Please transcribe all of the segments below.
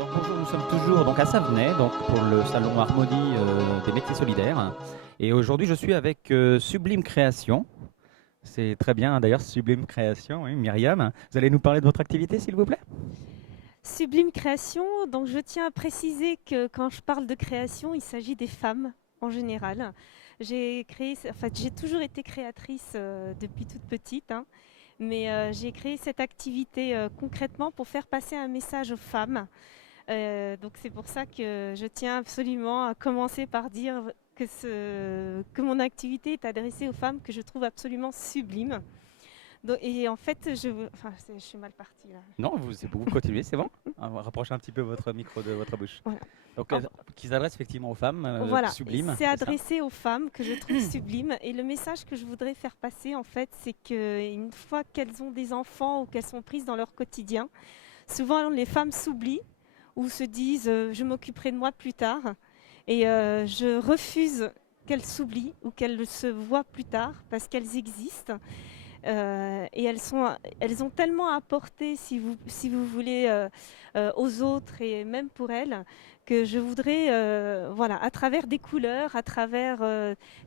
Donc bonjour, nous sommes toujours donc à Savenay, donc pour le salon Harmonie des métiers solidaires. Et aujourd'hui, je suis avec Sublime Création. C'est très bien, hein, d'ailleurs, Sublime Création, oui, Myriam. Vous allez nous parler de votre activité, s'il vous plaît? Sublime création, donc je tiens à préciser que quand je parle de création, il s'agit des femmes en général. J'ai toujours été créatrice depuis toute petite, hein, mais j'ai créé cette activité concrètement pour faire passer un message aux femmes. Donc c'est pour ça que je tiens absolument à commencer par dire que mon activité est adressée aux femmes que je trouve absolument sublimes. Et en fait, je suis mal partie là. Non, c'est pour vous continuer, c'est bon? Rapprochez un petit peu votre micro de votre bouche. Voilà. Donc, En- qui s'adresse effectivement aux femmes Voilà, et sublimes, c'est c'est ça? adressé aux femmes que je trouve sublimes. Et le message que je voudrais faire passer, en fait, c'est qu'une fois qu'elles ont des enfants ou qu'elles sont prises dans leur quotidien, souvent les femmes s'oublient ou se disent je m'occuperai de moi plus tard. Et je refuse qu'elles s'oublient ou qu'elles se voient plus tard parce qu'elles existent. Et elles ont tellement à apporter, si vous voulez, aux autres et même pour elles, que je voudrais, voilà, à travers des couleurs, à travers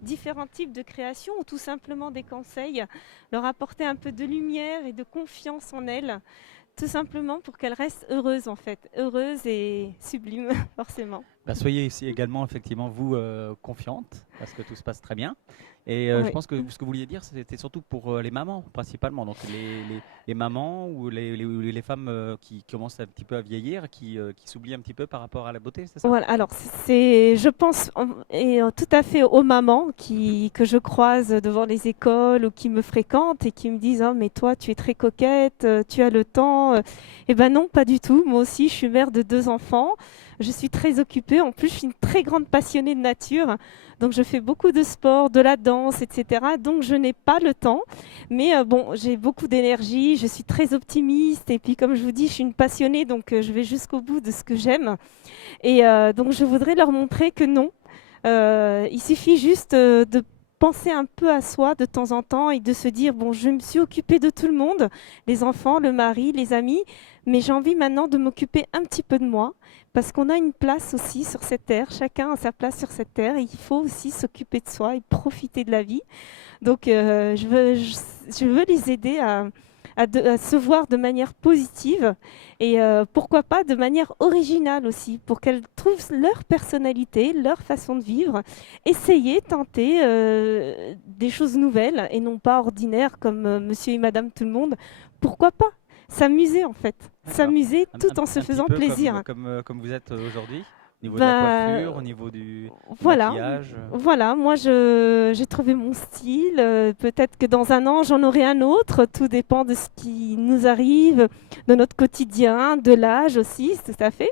différents types de créations ou tout simplement des conseils, leur apporter un peu de lumière et de confiance en elles, tout simplement pour qu'elles restent heureuses en fait, heureuses et sublimes forcément. Bah, soyez ici également, effectivement, vous, confiante, parce que tout se passe très bien. Et je Oui. pense que ce que vous vouliez dire, c'était surtout pour les mamans, principalement. Donc les mamans ou les femmes qui commencent un petit peu à vieillir, qui s'oublient un petit peu par rapport à la beauté, c'est ça? Voilà, alors je pense, tout à fait aux mamans Mhm. que je croise devant les écoles ou qui me fréquentent et qui me disent: «Ah mais toi tu es très coquette, tu as le temps». Eh ben non, pas du tout. Moi aussi, je suis mère de 2 enfants. Je suis très occupée. En plus, je suis une très grande passionnée de nature. Donc je fais beaucoup de sport, de la danse, et cetera. Donc je n'ai pas le temps. Mais bon, j'ai beaucoup d'énergie, je suis très optimiste et puis comme je vous dis, je suis une passionnée donc je vais jusqu'au bout de ce que j'aime. Et donc je voudrais leur montrer que non, il suffit juste de penser un peu à soi de temps en temps et de se dire, bon, je me suis occupée de tout le monde, les enfants, le mari, les amis, mais j'ai envie maintenant de m'occuper un petit peu de moi, parce qu'on a une place aussi sur cette terre, chacun a sa place sur cette terre, et il faut aussi s'occuper de soi et profiter de la vie. Donc je veux les aider à se voir de manière positive et pourquoi pas de manière originale aussi, pour qu'elles trouvent leur personnalité, leur façon de vivre, essayer, tenter des choses nouvelles et non pas ordinaires comme monsieur et madame tout le monde. Pourquoi pas s'amuser en fait, D'accord. s'amuser tout en se Un petit faisant peu plaisir. comme vous êtes aujourd'hui, au niveau de la Ben, coiffure, au niveau du voilà, maquillage. voilà. Moi, j'ai trouvé mon style. Peut-être que dans un an, j'en aurai un autre. Tout dépend de ce qui nous arrive, de notre quotidien, de l'âge aussi, tout à fait.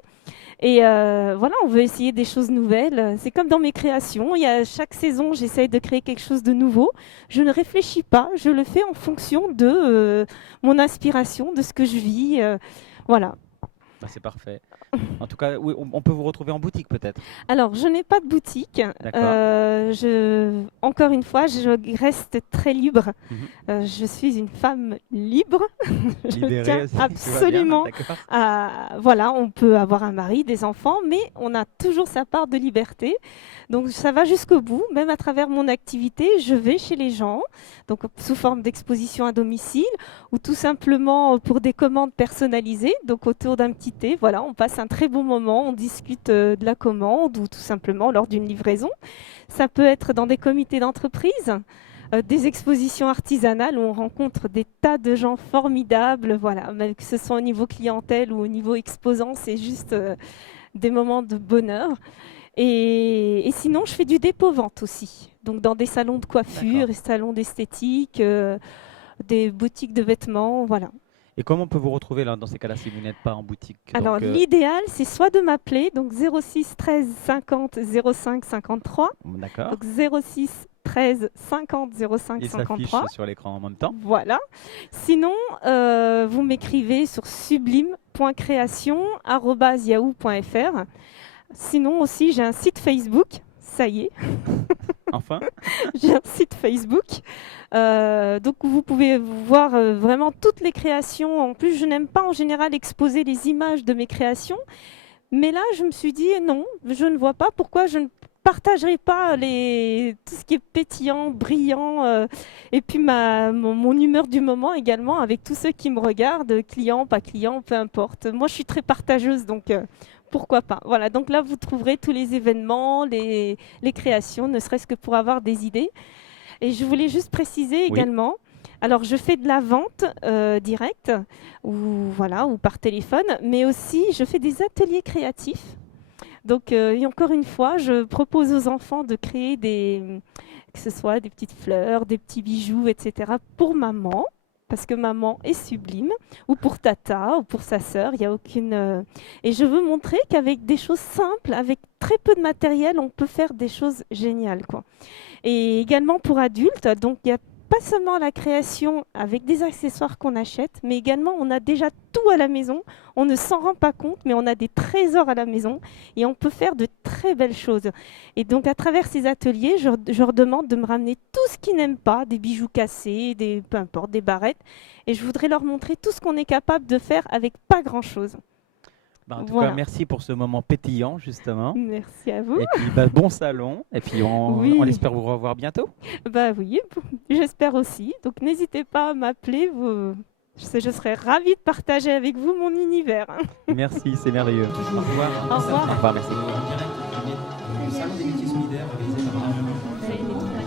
Et voilà, on veut essayer des choses nouvelles. C'est comme dans mes créations. Chaque saison, j'essaye de créer quelque chose de nouveau. Je ne réfléchis pas. Je le fais en fonction de mon inspiration, de ce que je vis. Voilà. Bah, c'est parfait. En tout cas, oui, on peut vous retrouver en boutique peut-être. Alors, je n'ai pas de boutique. D'accord. Encore une fois, je reste très libre. Mhm. Je suis une femme libre. Je Libéré tiens aussi, tout va bien, absolument d'accord. à... Voilà, on peut avoir un mari, des enfants, mais on a toujours sa part de liberté. Donc, ça va jusqu'au bout. Même à travers mon activité, je vais chez les gens, donc sous forme d'exposition à domicile ou tout simplement pour des commandes personnalisées. Donc, autour d'un petit thé, voilà, on passe un très bon moment, on discute de la commande ou tout simplement lors d'une livraison. Ça peut être dans des comités d'entreprise, des expositions artisanales où on rencontre des tas de gens formidables, voilà, même que ce soit au niveau clientèle ou au niveau exposant, c'est juste des moments de bonheur. Et sinon, je fais du dépôt-vente aussi, donc dans des salons de D'accord. coiffure, des salons d'esthétique, des boutiques de vêtements, voilà. Et comment on peut vous retrouver là, dans ces cas-là, si vous n'êtes pas en boutique? Alors, Donc, l'idéal, c'est soit de m'appeler, donc 06 13 50 05 53, d'accord. donc 06 13 50 05 Il s'affiche 53. sur l'écran en même temps. Voilà. Sinon, vous m'écrivez sur sublime.création@yahoo.fr. Sinon aussi, j'ai un site Facebook. Ça y est, Enfin, j'ai un site Facebook. Donc vous pouvez voir vraiment toutes les créations. En plus, je n'aime pas en général exposer les images de mes créations, Mais là, je me suis dit non, je ne vois pas pourquoi je ne partagerai pas tout ce qui est pétillant, brillant, et puis mon humeur du moment également avec tous ceux qui me regardent, clients, pas clients, peu importe. Moi, je suis très partageuse, donc pourquoi pas. Voilà, donc là, vous trouverez tous les événements, les créations, ne serait-ce que pour avoir des idées. Et je voulais juste préciser Oui. également, alors je fais de la vente directe ou voilà ou par téléphone, mais aussi je fais des ateliers créatifs. Donc et encore une fois, je propose aux enfants de créer que ce soit des petites fleurs, des petits bijoux, etc. pour maman. Parce que maman est sublime, ou pour tata, ou pour sa sœur, il y a aucune. Et je veux montrer qu'avec des choses simples, avec très peu de matériel, on peut faire des choses géniales, quoi. Et également pour adultes, donc il n'y a pas seulement la création avec des accessoires qu'on achète, mais également on a déjà tout à la maison. On ne s'en rend pas compte, mais on a des trésors à la maison et on peut faire de très belles choses. Et donc à travers ces ateliers, je leur demande de me ramener tout ce qu'ils n'aiment pas, des bijoux cassés, peu importe, des barrettes. Et je voudrais leur montrer tout ce qu'on est capable de faire avec pas grand-chose. Bah, en tout cas, Voilà. merci pour ce moment pétillant, justement. Merci à vous. Et puis, bah, bon salon. Et puis, on Oui. espère vous revoir bientôt. Bah oui, j'espère aussi. Donc n'hésitez pas à m'appeler. Je serais ravie de partager avec vous mon univers. Merci, c'est merveilleux. Au revoir. Au revoir. Au revoir, merci. En direct du salon des métiers solidaires organisé par la